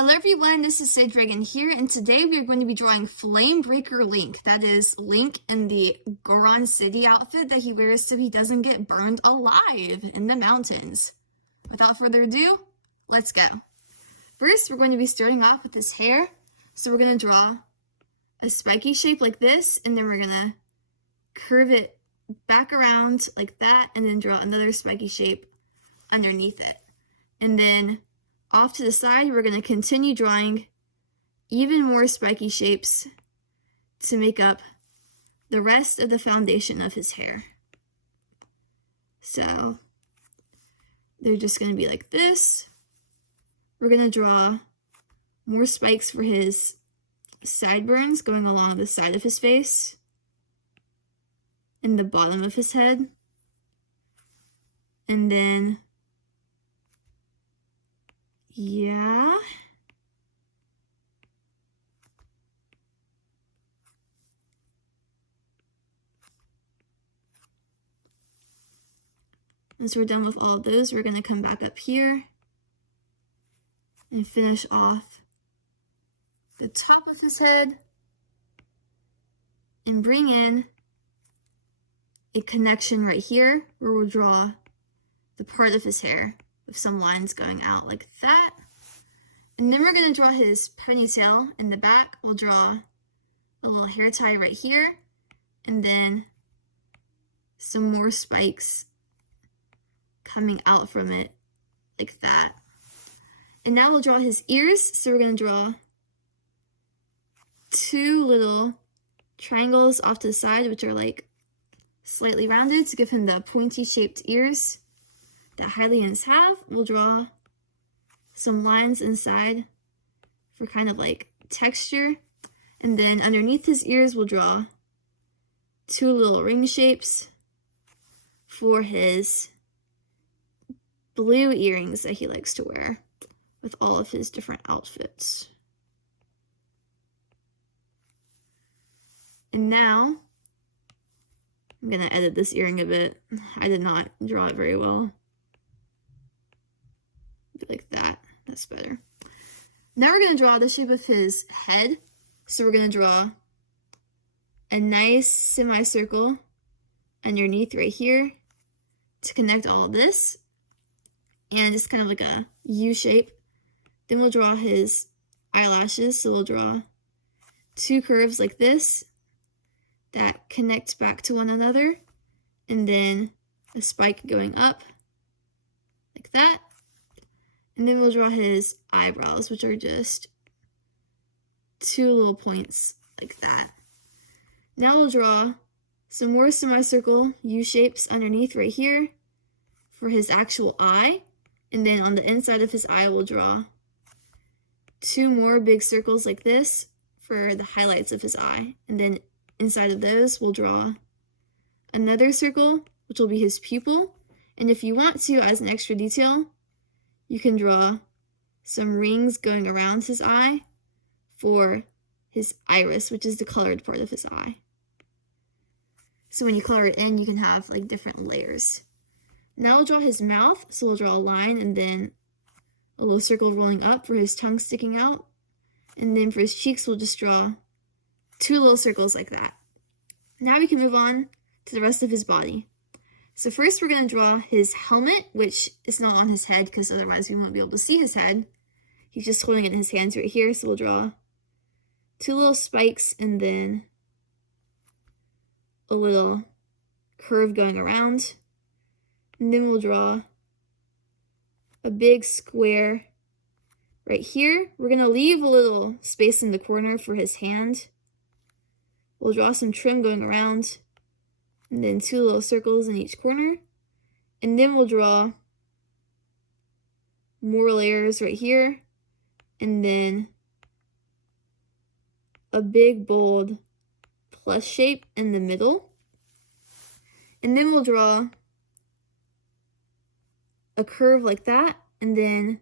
Hello everyone, this is Sid Dragon here, and today we are going to be drawing Flamebreaker Link. That is Link in the Goron City outfit that he wears so he doesn't get burned alive in the mountains. Without further ado, let's go. First, we're going to be starting off with his hair. So we're going to draw a spiky shape like this, and then we're going to curve it back around like that, and then draw another spiky shape underneath it. And then off to the side, we're going to continue drawing even more spiky shapes to make up the rest of the foundation of his hair. So they're just going to be like this. We're going to draw more spikes for his sideburns going along the side of his face and the bottom of his head. And then yeah. Once we're done with all of those, we're going to come back up here and finish off the top of his head and bring in a connection right here where we'll draw the part of his hair with some lines going out like that. And then we're going to draw his ponytail in the back. We'll draw a little hair tie right here, and then some more spikes coming out from it like that. And now we'll draw his ears. So we're going to draw two little triangles off to the side, which are like slightly rounded to give him the pointy shaped ears that Hylians have. We'll draw some lines inside for kind of like texture. And then underneath his ears, we'll draw two little ring shapes for his blue earrings that he likes to wear with all of his different outfits. And now I'm going to edit this earring a bit. I did not draw it very well. Like that. That's better. Now we're going to draw the shape of his head. So we're going to draw a nice semicircle underneath right here to connect all of this. And just kind of like a U shape. Then we'll draw his eyelashes. So we'll draw two curves like this that connect back to one another. And then a spike going up like that. And then we'll draw his eyebrows, which are just two little points like that. Now we'll draw some more semicircle U shapes underneath right here for his actual eye. And then on the inside of his eye, we'll draw two more big circles like this for the highlights of his eye. And then inside of those, we'll draw another circle, which will be his pupil. And if you want to, as an extra detail, you can draw some rings going around his eye for his iris, which is the colored part of his eye. So when you color it in, you can have like different layers. Now we'll draw his mouth. So we'll draw a line and then a little circle rolling up for his tongue sticking out. And then for his cheeks, we'll just draw two little circles like that. Now we can move on to the rest of his body. So first we're going to draw his helmet, which is not on his head because otherwise we won't be able to see his head. He's just holding it in his hands right here. So we'll draw two little spikes and then a little curve going around. And then we'll draw a big square right here. We're going to leave a little space in the corner for his hand. We'll draw some trim going around. And then two little circles in each corner. And then we'll draw more layers right here. And then a big, bold plus shape in the middle. And then we'll draw a curve like that. And then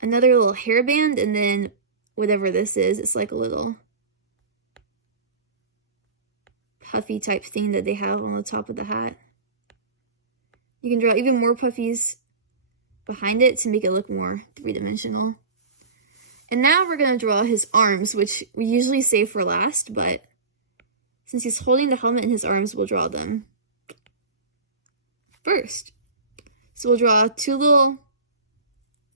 another little hairband. And then whatever this is, it's like a little puffy type thing that they have on the top of the hat. You can draw even more puffies behind it to make it look more three-dimensional. And now we're going to draw his arms, which we usually save for last, but since he's holding the helmet in his arms, we'll draw them first. So we'll draw two little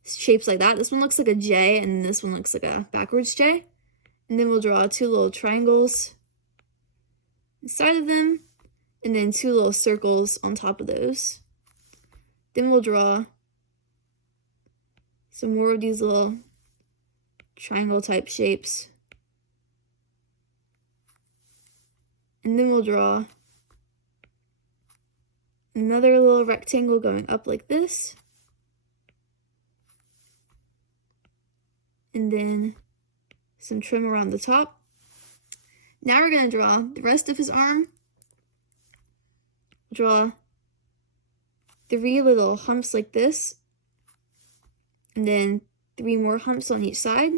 shapes like that. This one looks like a J, and this one looks like a backwards J. And then we'll draw two little triangles inside of them, and then two little circles on top of those. Then we'll draw some more of these little triangle type shapes. And then we'll draw another little rectangle going up like this. And then some trim around the top. Now we're going to draw the rest of his arm. Draw 3 little humps like this, and then 3 more humps on each side,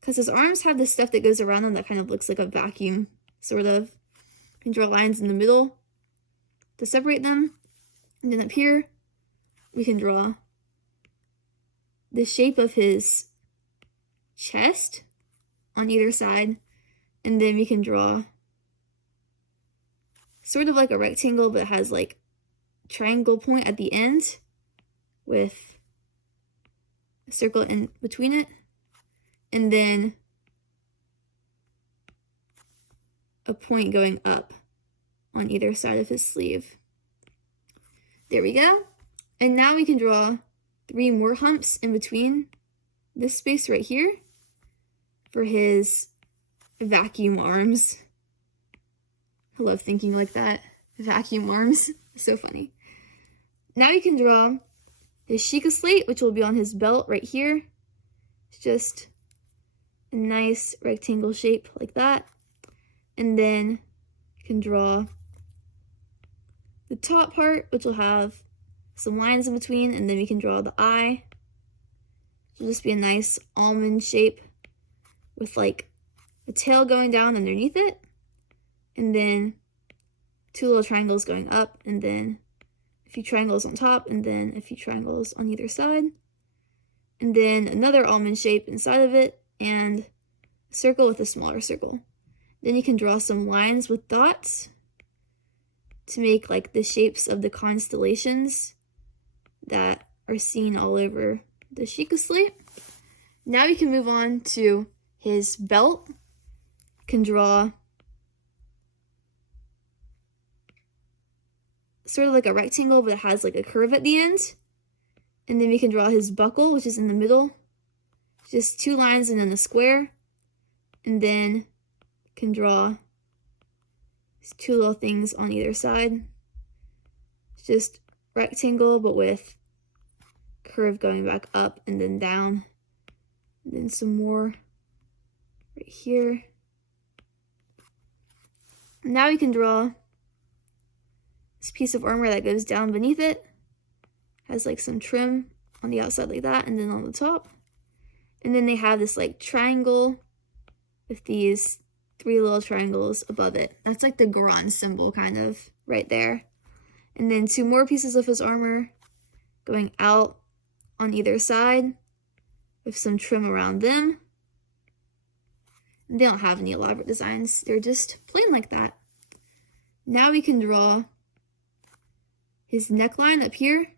because his arms have this stuff that goes around them that kind of looks like a vacuum, sort of. You can draw lines in the middle to separate them, and then up here we can draw the shape of his chest on either side, and then we can draw sort of like a rectangle, but it has like triangle point at the end with a circle in between it, and then a point going up on either side of his sleeve. There we go. And now we can draw 3 more humps in between this space right here for his vacuum arms. I love thinking like that. Vacuum arms. So funny. Now you can draw his Sheikah slate, which will be on his belt right here. It's just a nice rectangle shape like that. And then you can draw the top part, which will have some lines in between, and then we can draw the eye. It'll just be a nice almond shape with like a tail going down underneath it, and then 2 little triangles going up, and then a few triangles on top, and then a few triangles on either side, and then another almond shape inside of it, and a circle with a smaller circle. Then you can draw some lines with dots to make like the shapes of the constellations that are seen all over the Sheikah slate. Now you can move on to his belt. You can draw sort of like a rectangle, but it has like a curve at the end. And then we can draw his buckle, which is in the middle. Just 2 lines and then a square. And then can draw 2 little things on either side. It's just rectangle, but with curve going back up and then down. And then some more right here. Now we can draw this piece of armor that goes down beneath it. Has like some trim on the outside like that, and then on the top. And then they have this like triangle with these 3 little triangles above it. That's like the Quran symbol kind of right there. And then 2 more pieces of his armor going out on either side with some trim around them. And they don't have any elaborate designs. They're just plain like that. Now we can draw his neckline up here.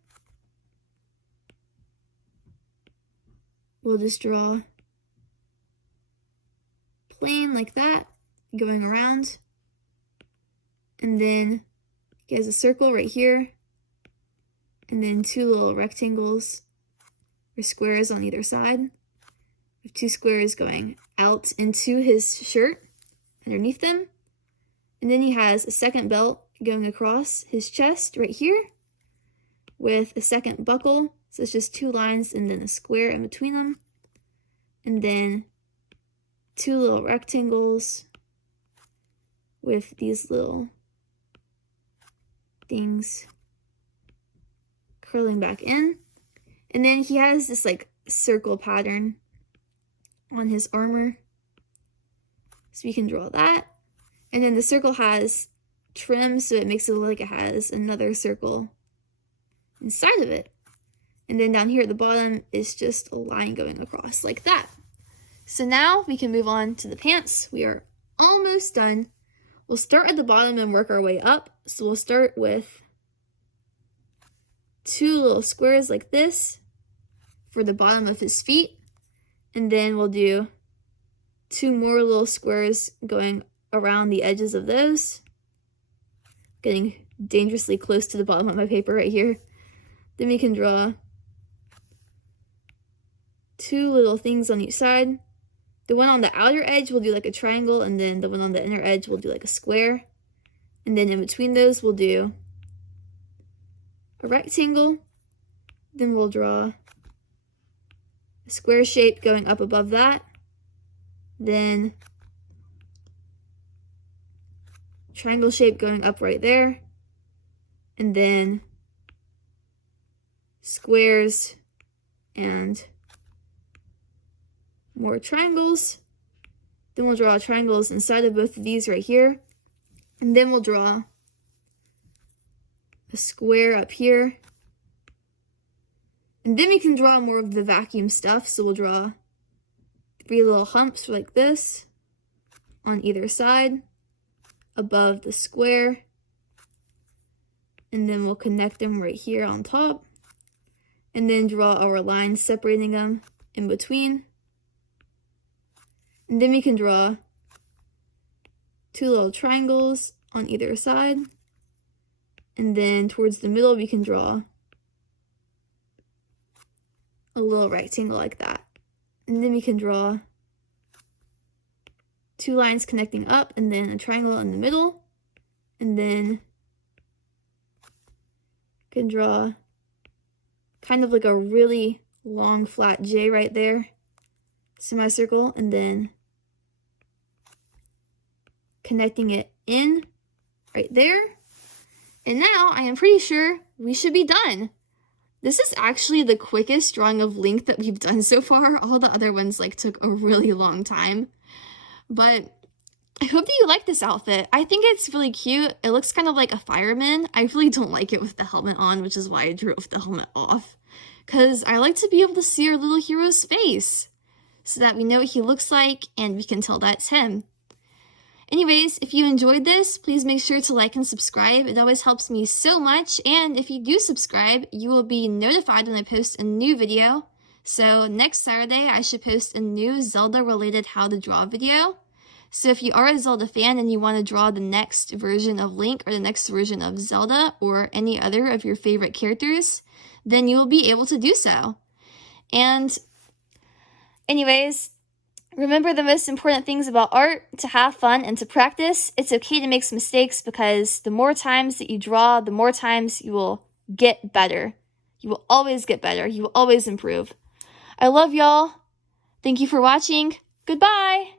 We'll just draw plain like that, going around. And then he has a circle right here. And then 2 little rectangles or squares on either side. With 2 squares going out into his shirt underneath them. And then he has a second belt going across his chest right here with a second buckle. So it's just 2 lines and then a square in between them. And then 2 little rectangles with these little things curling back in. And then he has this like circle pattern on his armor. So we can draw that. And then the circle has trim, so it makes it look like it has another circle inside of it. And then down here at the bottom is just a line going across like that. So now we can move on to the pants. We are almost done. We'll start at the bottom and work our way up. So we'll start with 2 little squares like this for the bottom of his feet. And then we'll do 2 more little squares going around the edges of those. Getting dangerously close to the bottom of my paper right here. Then we can draw 2 little things on each side. The one on the outer edge will do like a triangle, and then the one on the inner edge will do like a square. And then in between those, we'll do a rectangle. Then we'll draw a square shape going up above that. Then triangle shape going up right there. And then squares and more triangles. Then we'll draw triangles inside of both of these right here. And then we'll draw a square up here. And then we can draw more of the vacuum stuff. So we'll draw 3 little humps like this on either side above the square. And then we'll connect them right here on top. And then draw our lines separating them in between. And then we can draw 2 little triangles on either side. And then towards the middle, we can draw a little rectangle like that. And then we can draw 2 lines connecting up and then a triangle in the middle. And then we can draw kind of like a really long flat J right there, semicircle, and then connecting it in right there. And now I am pretty sure we should be done. This is actually the quickest drawing of Link that we've done so far. All the other ones like took a really long time. But I hope that you like this outfit. I think it's really cute. It looks kind of like a fireman. I really don't like it with the helmet on, which is why I drew it with the helmet off. Because I like to be able to see our little hero's face so that we know what he looks like and we can tell that's him. Anyways, if you enjoyed this, please make sure to like and subscribe. It always helps me so much. And if you do subscribe, you will be notified when I post a new video. So next Saturday, I should post a new Zelda-related How to Draw video. So if you are a Zelda fan and you want to draw the next version of Link or the next version of Zelda or any other of your favorite characters, then you will be able to do so. And anyways, remember the most important things about art: to have fun and to practice. It's okay to make some mistakes because the more times that you draw, the more times you will get better. You will always get better. You will always improve. I love y'all. Thank you for watching. Goodbye.